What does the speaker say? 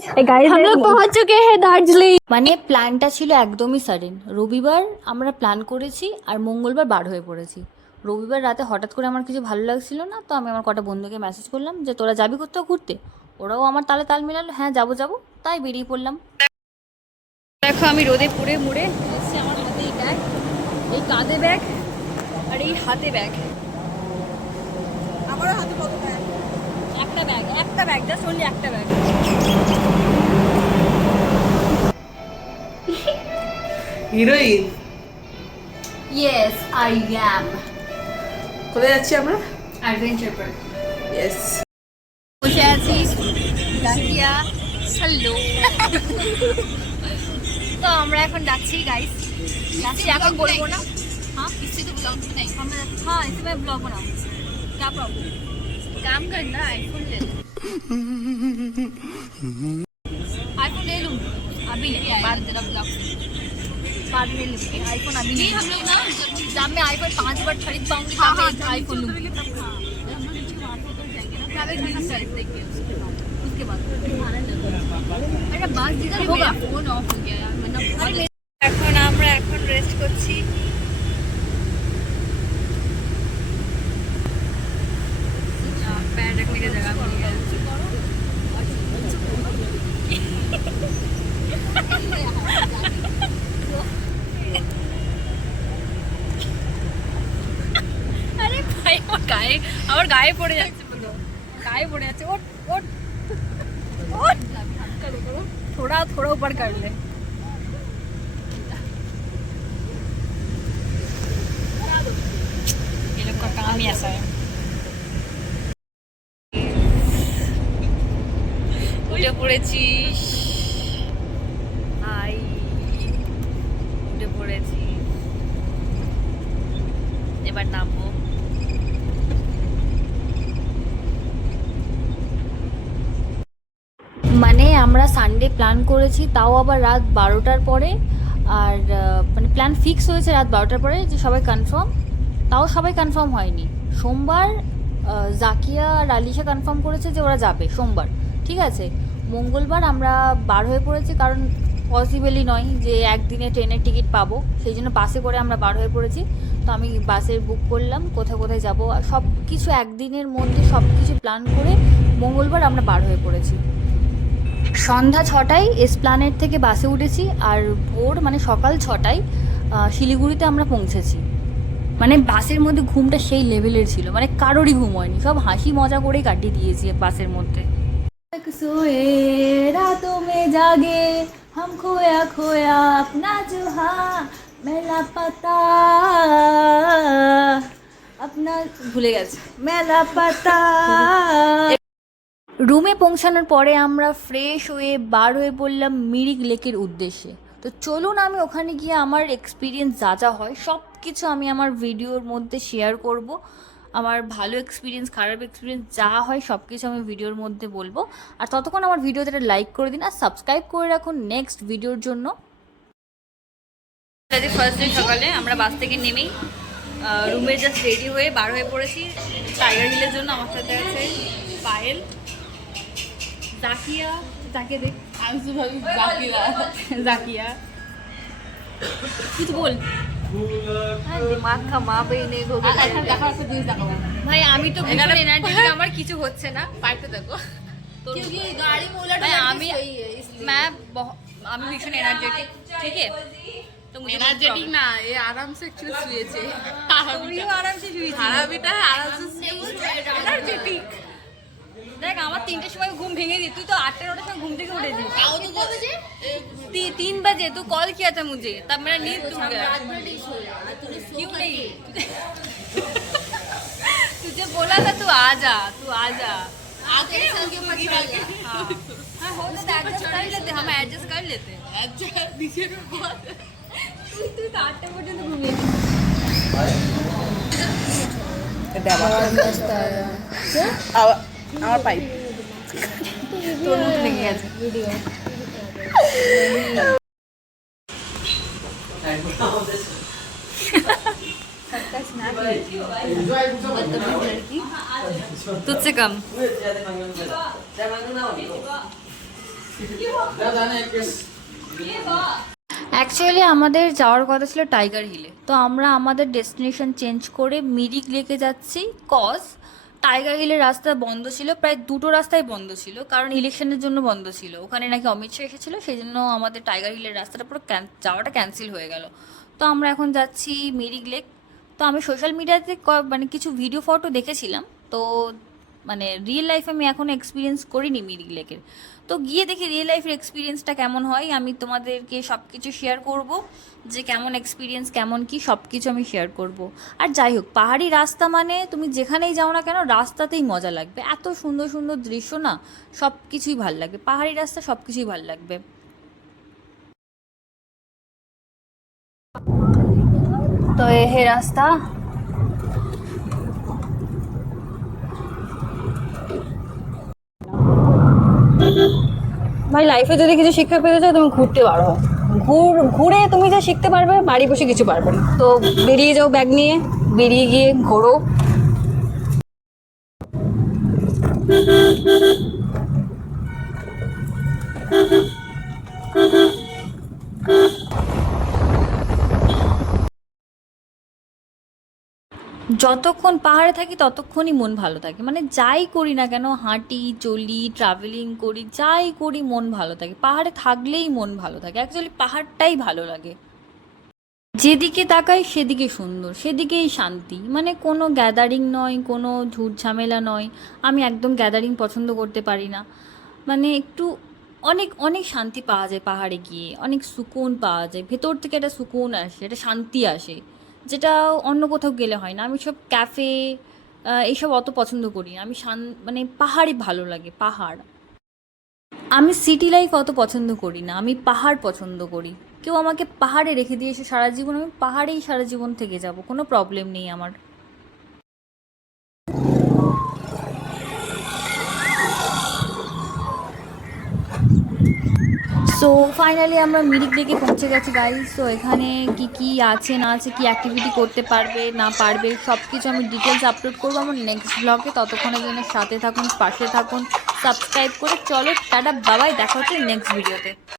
हम लोग पहुंच चुके हैं दार्जिलिंग। মানে প্ল্যানটা ছিল একদমই সাডেন। রবিবার আমরা প্ল্যান করেছি আর মঙ্গলবার বার হয়ে পড়েছি। রবিবার রাতে হঠাৎ করে আমার কিছু ভালো লাগছিল না, তো আমি আমার কটা বন্ধুকে মেসেজ করলাম যে তোরা যাবি কোথাও ঘুরতে। ওরাও আমার তালে তাল মিলালো, হ্যাঁ যাবো যাবো, তাই বেরিয়ে পড়লাম। দেখো আমি রোদে পুড়ে মুড়ে এসেছি, আমার হাতে এই ব্যাগ, এই কাঁধে ব্যাগ আর এই হাতে ব্যাগ। আমারও হাতে কত ব্যাগ, একটা ব্যাগ জাস্ট অনলি একটা bag. Heroine. Yes I am. কোথায় যাচ্ছি আমরা? Adventure park. ইয়েস। বসে আছি ডাকিয়া সাল্লো। তো আমরা এখন যাচ্ছি গাইস, যাচ্ছি এখন বলবো না। हाँ इससे तो ब्लॉग नहीं, हाँ इससे मैं ब्लॉग बनाऊँ, क्या प्रॉब्लम? काम करना आईफोन ले लो। आईफोन ले लूँ अभी नहीं, बाद तेरा ब्लॉग बाद में लूँगी आईफोन, अभी नहीं। हम लोग ना जब मैं आईफोन 5 बार खरीद पाऊंगी तब मैं आईफोन लूँगी। उसके बाद अरे बात जिधर होगा फोन ऑफ हो गया यार, मतलब এখন আমরা এখন রেস্ট করছি। पैर रखने की जगह मिल गया। अरे भाई আমার গায়ে পড়ে যাচ্ছে, गाये पड़े जाते। ओट ओट ओट थोड़ा थोड़ा ऊपर कर ले। ये लोग का काम ही ऐसा है। উঠে পড়েছিস ভাই, উঠে পড়েছি, এবার নামবো। মানে আমরা সানডে প্ল্যান করেছি, তাও আবার রাত 12টার পরে। আর মানে প্ল্যান ফিক্স হয়েছে রাত 12টার পরে যে সবাই কনফার্ম, তাও সবাই কনফার্ম হয়নি। সোমবার জাকিয়া আর আলিশা কনফার্ম করেছে যে ওরা যাবে সোমবার, ঠিক আছে। মঙ্গলবার আমরা বার হয়ে পড়েছি, কারণ পসিবলই নয় যে একদিনে ট্রেনের টিকিট পাবো, সেই জন্য বাসে করে আমরা বার হয়ে পড়েছি। তো আমি বাসের বুক করলাম কোথায় কোথায় যাবো, সব কিছু একদিনের মধ্যে সব কিছু প্ল্যান করে মঙ্গলবার আমরা বার হয়ে পড়েছি। সন্ধ্যা 6টায় এসপ্ল্যানেড থেকে বাসে উঠেছি, আর ভোর মানে সকাল 6টায় শিলিগুড়িতে আমরা পৌঁছেছি। মানে বাসের মধ্যে ঘুমটা সেই লেভেলের ছিল, মানে কারোরই ঘুম হয়নি, সব হাসি মজা করেই কাটিয়ে দিয়েছি বাসের মধ্যে। সোয়ে রাতোं में जागे हम खोया खोया अपना जो हाँ मेला पता अपना ভুলে গেছে মেলা পাতা। রুমে পৌঁছানোর পরে আমরা ফ্রেশ হয়ে বার হয়ে পড়লাম মিরিক লেকের উদ্দেশ্যে। তো চলুন আমি ওখানে গিয়ে আমার এক্সপিরিয়েন্স যা যা হয় সব কিছু আমি আমার ভিডিওর মধ্যে শেয়ার করব। আমার ভালো এক্সপিরিয়েন্স, খারাপ এক্সপিরিয়েন্স যা হয় সব কিছু আমি ভিডিওর মধ্যে বলবো। আর ততক্ষণ আমার ভিডিওতে একটা লাইক করে দিন আর সাবস্ক্রাইব করে রাখুন নেক্সট ভিডিওর জন্য। ফার্স্ট ডে সকালে আমরা বাস থেকে নেমেই রুমে জাস্ট রেডি হয়ে বার হয়ে পড়েছি টাইগার হিলের জন্য। আমার সাথে আছে পায়েল, জাকিয়া, জাকিয়া দেখ আনসু ভাবি জাকিরা, জাকিয়া কিছু বল। দিমাগ খামা বেনে দেখা একটা জিনিস দেখাবো ভাই, আমি তো ভীষণ এনার্জেটিক, আমার কিছু হচ্ছে না। পাইতে দেখো क्योंकि गाड़ी में उलट আমি ভীষণ এনার্জেটিক, ঠিক আছে। तो मुझे एनर्जेटिक ना, ये आराम से एक्चुअली सुएছে आराम से শুয়েছি। হারাবিটা আরাম से এনার্জেটিক। দেখ আমার 3টের সময় ঘুম ভেঙে দিই, তুই তো 8-9টার সময় ঘুম থেকে উঠেছিস। 3 बजे तू कॉल किया था मुझे, तब मेरा नींद टूट गया। क्यों नहीं तुझे बोला था तू आ जा, तू आ जा। आगे हाँ हो तो एडजस्ट कर लेते, हम एडजस्ट कर लेते। তুই তো 8টা পর্যন্ত ঘুমিয়েছিস। আমার পাইপ তোর মতো লেগে গেছে ভিডিও। तुझसे कम অ্যাকচুয়ালি আমাদের যাওয়ার কথা ছিল টাইগার হিলে, তো আমরা আমাদের ডেস্টিনেশন চেঞ্জ করে মিরিক লেকে যাচ্ছি। কজ টাইগার হিলের রাস্তা বন্ধ ছিল, প্রায় দুটো রাস্তাই বন্ধ ছিল, কারণ ইলেকশনের জন্য বন্ধ ছিল। ওখানে নাকি অমিত শাহ এসেছিলো, সেই জন্য আমাদের টাইগার হিলের রাস্তাটা পুরো যাওয়াটা ক্যান্সেল হয়ে গেল। তো আমরা এখন যাচ্ছি মিরিক লেক। তো আমি সোশ্যাল মিডিয়াতে মানে কিছু ভিডিও ফটো দেখেছিলাম, তো মানে রিয়েল লাইফে আমি এখনও এক্সপিরিয়েন্স করিনি মিরিক লেকের। তো গিয়ে দেখি রিয়েল লাইফের এক্সপিরিয়েন্সটা কেমন হয়। আমি তোমাদেরকে সব কিছু শেয়ার করব, যে কেমন এক্সপিরিয়েন্স কেমন কি সব কিছু আমি শেয়ার করব। আর যাই হোক, পাহাড়ি রাস্তা মানে তুমি যেখানেই যাও না কেন রাস্তাতেই মজা লাগবে। এত সুন্দর সুন্দর দৃশ্য না, সব কিছুই ভাল লাগবে। পাহাড়ি রাস্তা সব কিছুই ভাল লাগবে। তো এ হে রাস্তা। ভাই, লাইফে যদি কিছু শিক্ষা পেতে চাও তুমি ঘুরতে পারো। ঘুরে তুমি যা শিখতে পারবে, বাড়ি বসে কিছু পারবে না। তো বেরিয়ে যাও ব্যাগ নিয়ে, বেরিয়ে গিয়ে ঘোরো। যতক্ষণ পাহাড়ে থাকি ততক্ষণই মন ভালো থাকে। মানে যাই করি না কেন, হাঁটি চলি ট্রাভেলিং করি যাই করি মন ভালো থাকে। পাহাড়ে থাকলেই মন ভালো থাকে। অ্যাকচুয়ালি পাহাড়টাই ভালো লাগে। যেদিকে তাকাই সেদিকে সুন্দর, সেদিকেই শান্তি। মানে কোনো গ্যাদারিং নয়, কোনো ঝুট ঝামেলা নয়। আমি একদম গ্যাদারিং পছন্দ করতে পারি না। মানে একটু অনেক অনেক শান্তি পাওয়া যায় পাহাড়ে গিয়ে, অনেক সুকুন পাওয়া যায়। ভেতর থেকে একটা সুকুন আসে, একটা শান্তি আসে, যেটা অন্য কোথাও গেলে হয় না। আমি সব ক্যাফে এইসব অত পছন্দ করি না। আমি মানে পাহাড়ই ভালো লাগে, পাহাড়। আমি সিটি লাইফ অত পছন্দ করি না, আমি পাহাড় পছন্দ করি। কেউ আমাকে পাহাড়ে রেখে দিয়েছে সারা জীবন, আমি পাহাড়েই সারা জীবন থেকে যাব, কোনো প্রবলেম নেই আমার। সো ফাইনালি আমরা মিরিক লেকে পৌঁছে গেছি গাইস। সো এখানে কি কি আছে না আছে, কি অ্যাক্টিভিটি করতে পারবে না পারবে সব কিছু আমি ডিটেলস আপলোড করবো আমার নেক্সট ব্লগে। ততক্ষণের জন্য সাথে থাকুন, পাশে থাকুন, সাবস্ক্রাইব করে চলো টাটা বাবাই, দেখা হচ্ছে নেক্সট ভিডিওতে।